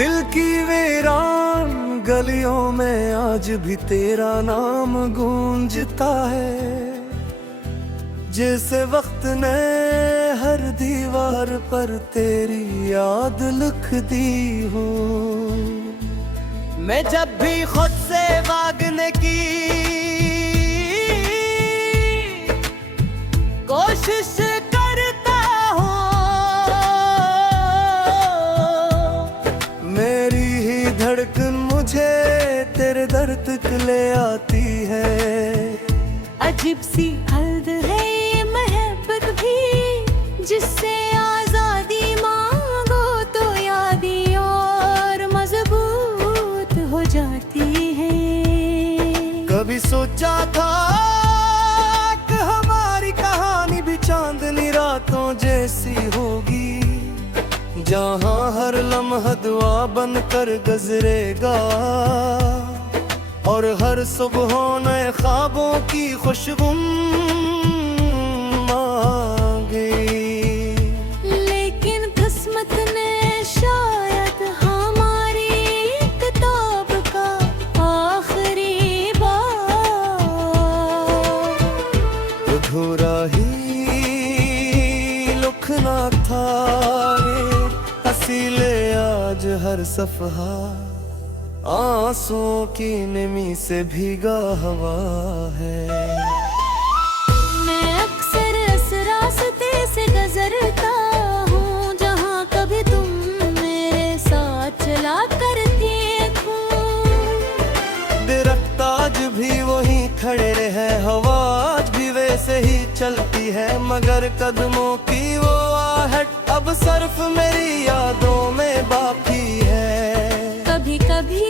दिल की वीरान गलियों में आज भी तेरा नाम गूंजता है, जैसे वक्त ने हर दीवार पर तेरी याद लिख दी हो। मैं जब भी खुद से भागने की कोशिश करता हूँ, मेरी ही धड़कन मुझे तेरे दर तक ले आती है। अजीब सी हद है ये मोहब्बत भी, जिससे आजादी मांगो तो यादें और मजबूत हो जाती है। कभी सोचा था कि हमारी कहानी भी चांदनी रातों जैसी होगी, जहाँ हर लम्हा दुआ बनकर गुजरेगा और हर सुबह नए ख्वाबों की खुशबू मांगे। लेकिन किस्मत ने शायद हमारी किताब का आखिरी बार अधूरा ही लिखना था ये, हसीले आज हर सफ़हा आंसुओं की नमी से भीगा हवा है। मैं अक्सर इस रास्ते से गुजरता हूँ, जहाँ कभी तुम मेरे साथ चला करती थो। दरख्त आज भी वही खड़े रहे, हवा आज भी वैसे ही चलती है, मगर कदमों की वो आहट अब सिर्फ मेरी यादों में बाकी है। कभी कभी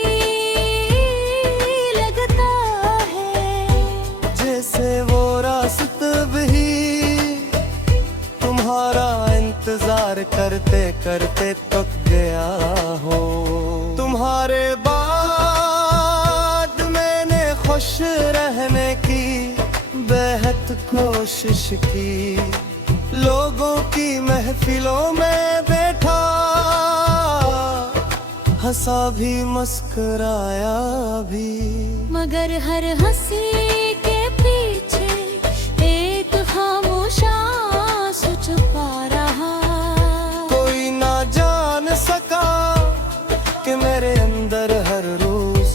लगता है जैसे वो रास्ता भी तुम्हारा इंतजार करते करते थक गया हो। तुम्हारे बाद मैंने खुश रहने की बेहद कोशिश की, लोगों की महफिलों में बैठा हंसा भी मुस्कुराया भी, मगर हर हंसी के पीछे एक खामोश आंसू छुपा रहा। कोई ना जान सका कि मेरे अंदर हर रोज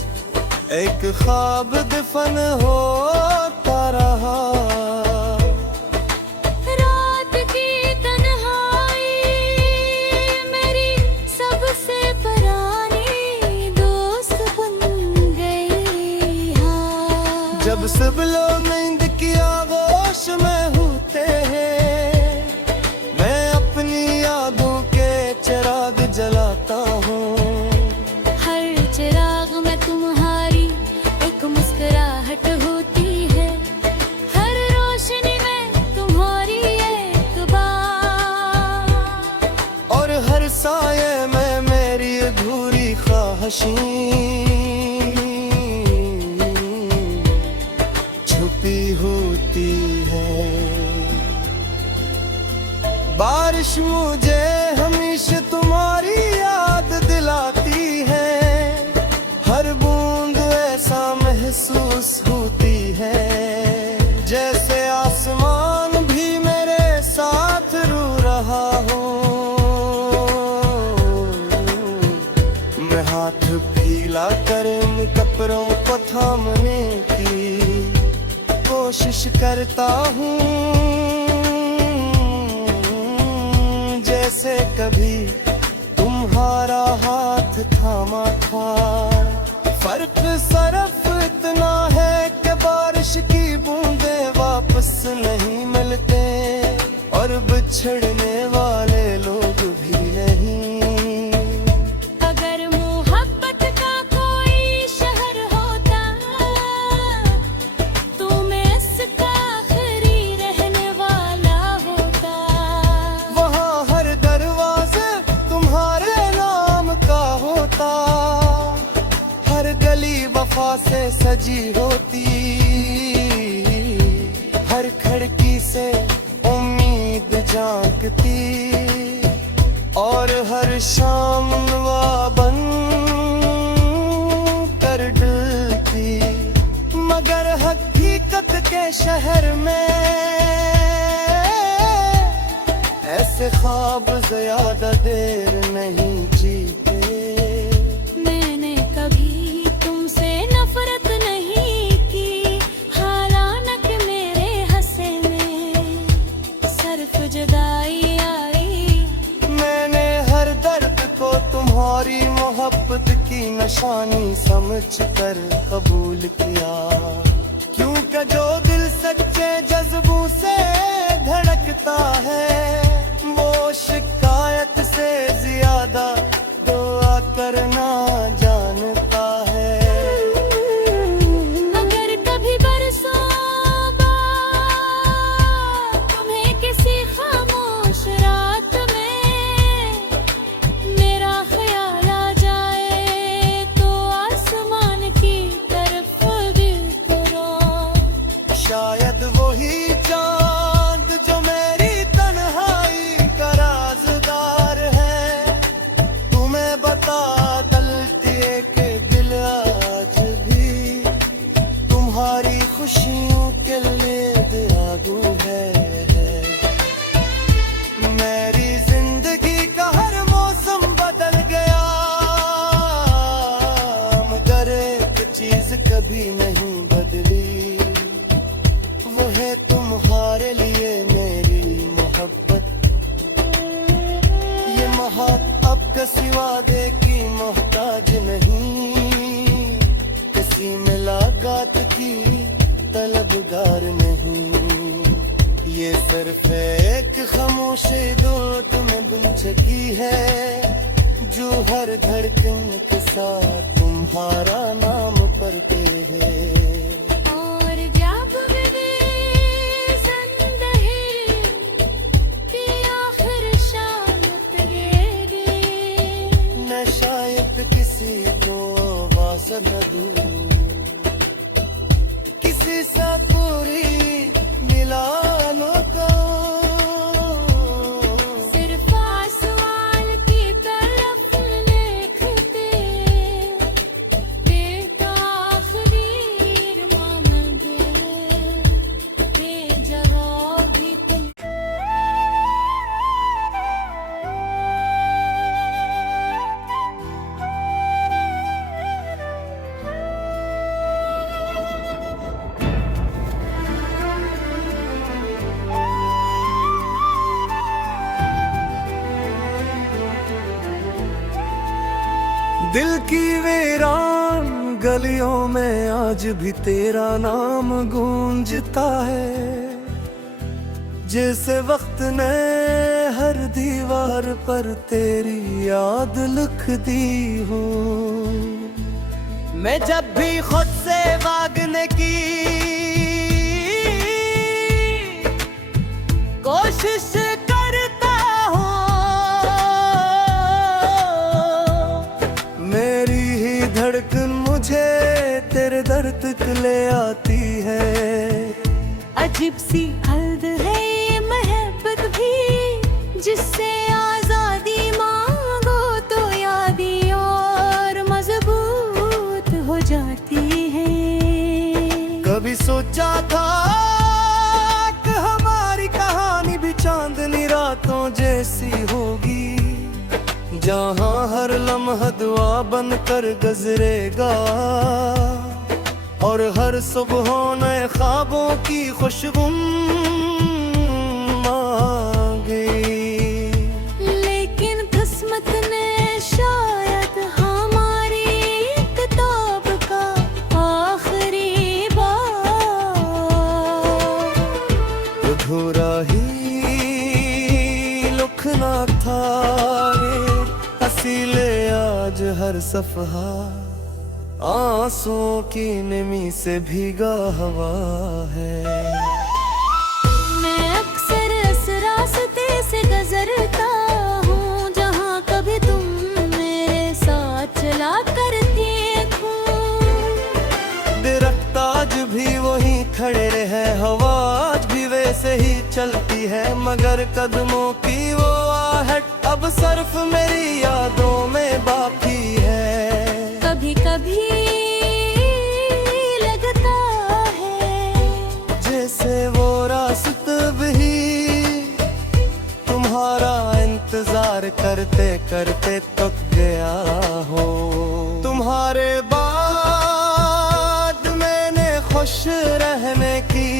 एक ख्वाब दफन होता रहा। जब सब लोग नींद की आगोश में होते हैं, मैं अपनी यादों के चिराग जलाता हूँ। हर चिराग में तुम्हारी एक मुस्कुराहट होती है, हर रोशनी में तुम्हारी एक बात, और हर साये में मेरी अधूरी ख्वाहिशें होती है। बारिश मुझे हमेशा तुम्हारी याद दिलाती है, हर बूंद ऐसा महसूस होती है, जैसे आसमान भी मेरे साथ रो रहा हो। मैं हाथ फैला कर इन कपड़ों को थामने की कोशिश करता हूँ, जैसे कभी तुम्हारा हाथ थामा था। फर्क सिर्फ इतना है कि बारिश की बूंदें वापस नहीं मिलते, और बिछड़ने वाले लोग भी नहीं। से सजी होती, हर खिड़की से उम्मीद झांकती, और हर शाम नवा बन कर डलती, मगर हकीकत के शहर में ऐसे ख्वाब ज्यादा देर नहीं जीते। मैंने कभी तुमसे नफरत नहीं की, हालांकि मेरे हंसे में सिर्फ जुदाई आई। मैंने हर दर्द को तुम्हारी मोहब्बत की निशानी समझकर कबूल किया, क्योंकि जो दिल सच्चे जज्बों से धड़कता है वो शिकायत से ज्यादा दुआ करना जानता है। अगर कभी बरसों बाद तुम्हें किसी खामोश रात में मेरा ख्याल आ जाए तो आसमान की तरफ दिल करो। शायद वही चांद जो मेरी तन्हाई का राज़दार है, तुम्हें बता दलती है कि दिल आज भी तुम्हारी खुशियों के लिए आगू है। मेरी जिंदगी का हर मौसम बदल गया, मगर एक चीज कभी नहीं बदली, वो है तुम्हारे लिए मेरी मोहब्बत। ये महक अब किसी वादे की मोहताज नहीं, किसी मुलाकात की तलबगार नहीं। ये सिर्फ एक खामोशी दो तुम्हें बिन सकी है, जो हर धड़कन के साथ तुम्हारा नाम पढ़ते हैं। और जब भी ज़िंदगी की आखिर शायद गिरेगी, न शायद किसी को आवाज़ न दूं, किसी से पूरी मिला लो तो सिर्फ आसमान की तरफ देखते देखा आखिरी मंजिल बेजगह भी तुम। दिल की वीरान गलियों में आज भी तेरा नाम गूंजता है, जैसे वक्त ने हर दीवार पर तेरी याद लिख दी हो। मैं जब भी खुद से भागने की कोशिश करता हूँ, मेरी ही धड़कन मुझे तेरे दर तक ले आती है। अजीब सी हद है ये मोहब्बत भी, जिससे आजादी मांगो तो यादें और मजबूत हो जाती है। कभी सोचा था कि हमारी कहानी भी चांदनी रातों जैसी होगी, जहाँ हर लम्हा दुआ बनकर गुजरेगा और हर सुबह नए ख्वाबों की खुशबू मांगी। लेकिन किस्मत ने शायद हमारी किताब का आखिरी बार अधूरा ही लिखना था ये, हसीले आज हर सफहा आंसुओं की नमी से भीगा हवा है। मैं अक्सर इस रास्ते से गुजरता हूँ जहाँ कभी तुम मेरे साथ चला करती थो। दरख्त आज भी वही खड़े रहे, हवा आज भी वैसे ही चलती है, मगर कदमों की वो आहट अब सिर्फ मेरी यादों में बाकी है। कभी कभी लगता है जैसे वो रास्ता भी तुम्हारा इंतजार करते करते थक गया हो। तुम्हारे बाद मैंने खुश रहने की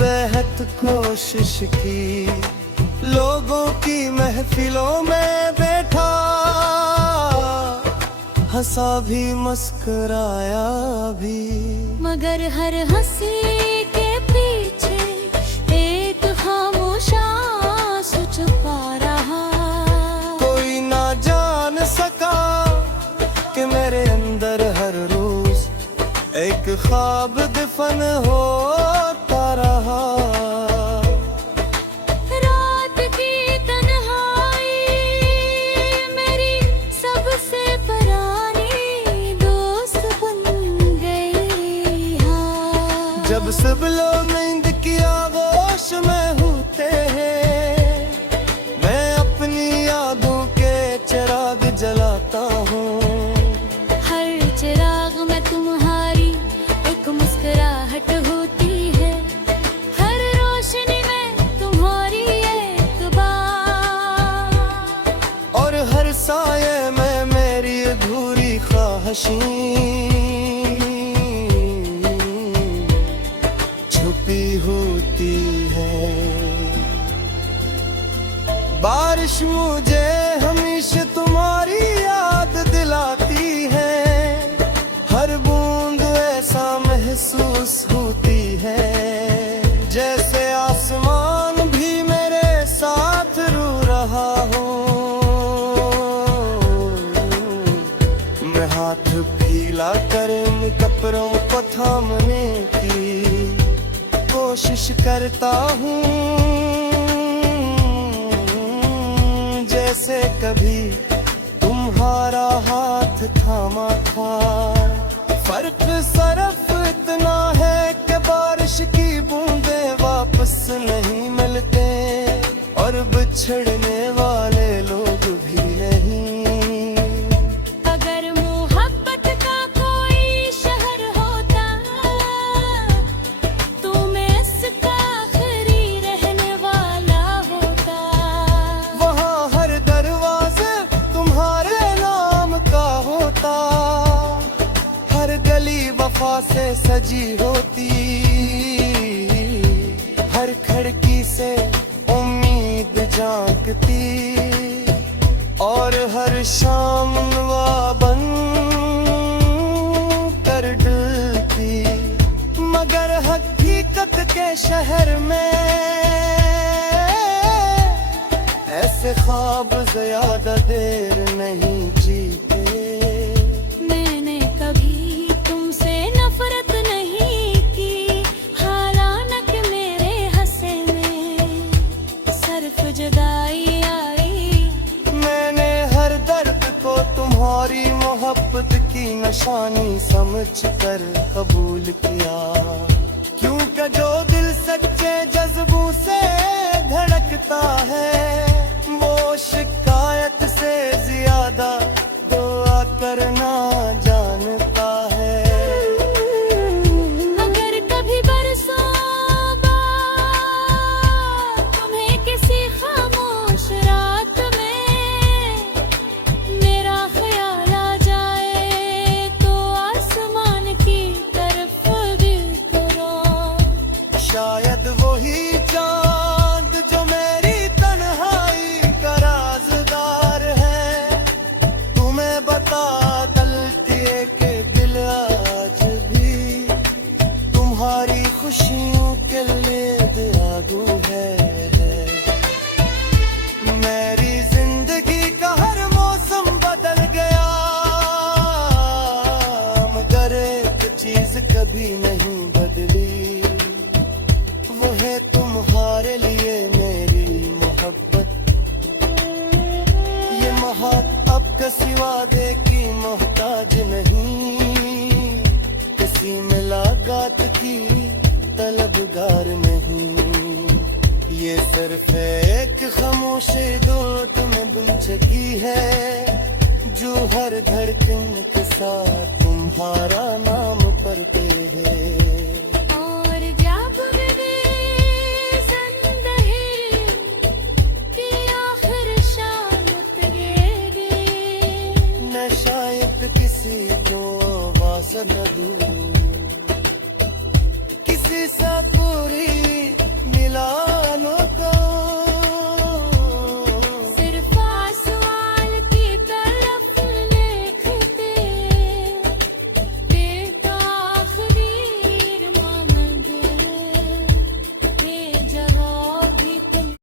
बेहद कोशिश की, लोगों की महफिलों में बैठा, हंसा भी मुस्कुराया भी, मगर हर हंसी के पीछे एक खामोश आंसू छुपा रहा। कोई ना जान सका कि मेरे अंदर हर रोज एक ख्वाब दफन होता रहा। रात की तन्हाई मेरी सबसे पुरानी दोस्त बन गई। हाँ, जब सब लोग नींद की आगोश में होते हैं, मैं अपनी यादों के चिराग जलाता हूँ। हर चिराग में तुम्हारी एक मुस्कुराहट होती है, हर रोशनी में तुम्हारी एक बात, और हर साये में मेरी अधूरी ख्वाहिशें छुपी होती है। बारिश मुझे हमेशा तुम्हारी याद दिलाती है, हर बूंद ऐसा महसूस होती है जैसे आसमान भी मेरे साथ रो रहा हो। मैं हाथ फैला कर इन कपड़ों को थामने की कोशिश करता हूँ, जैसे कभी तुम्हारा हाथ थामा था। फर्क सिर्फ इतना है कि बारिश की बूंदें वापस नहीं मिलते और बिछड़ने वाले लोग भी नहीं। अगर मोहब्बत का कोई शहर होता तो मैं इसका आखिरी रहने वाला होता। वहाँ हर दरवाजे तुम्हारे नाम का होता, हर गली वफा से सजी होती, हर खिड़की से उम्मीद झांकती, और हर शाम नवा बन कर डुलती। मगर हकीकत के शहर में ऐसे ख्वाब ज्यादा देर नहीं जीते। मैंने कभी तुमसे नफरत नहीं की, हालांकि मेरे हंसे में सिर्फ जुदाई आई। मैंने हर दर्द को तुम्हारी मोहब्बत की निशानी समझकर कबूल किया, क्योंकि जो दिल सच्चे जज्बों से धड़कता है वो शिकायत से ज्यादा दुआ करना जानता है। अगर कभी बरसों बाद तुम्हें किसी खामोश रात में मेरा ख्याल आ जाए तो आसमान की तरफ दिल करो। शायद वही चांद जो मेरी तन्हाई का राज़दार है, तुम्हें बता दलती है कि दिल आज भी तुम्हारी खुशियों के लिए बेआगू है। मेरी जिंदगी का हर मौसम बदल गया, मगर एक चीज कभी नहीं बदली, वो है तुम्हारे लिए मेरी मोहब्बत। ये महक अब किसी वादे की मोहताज नहीं, किसी मुलाकात की तलबगार नहीं। ये सिर्फ एक खामोश दो तुमसे की है जो हर धड़कन के साथ तुम्हारा नाम पढ़ते हैं।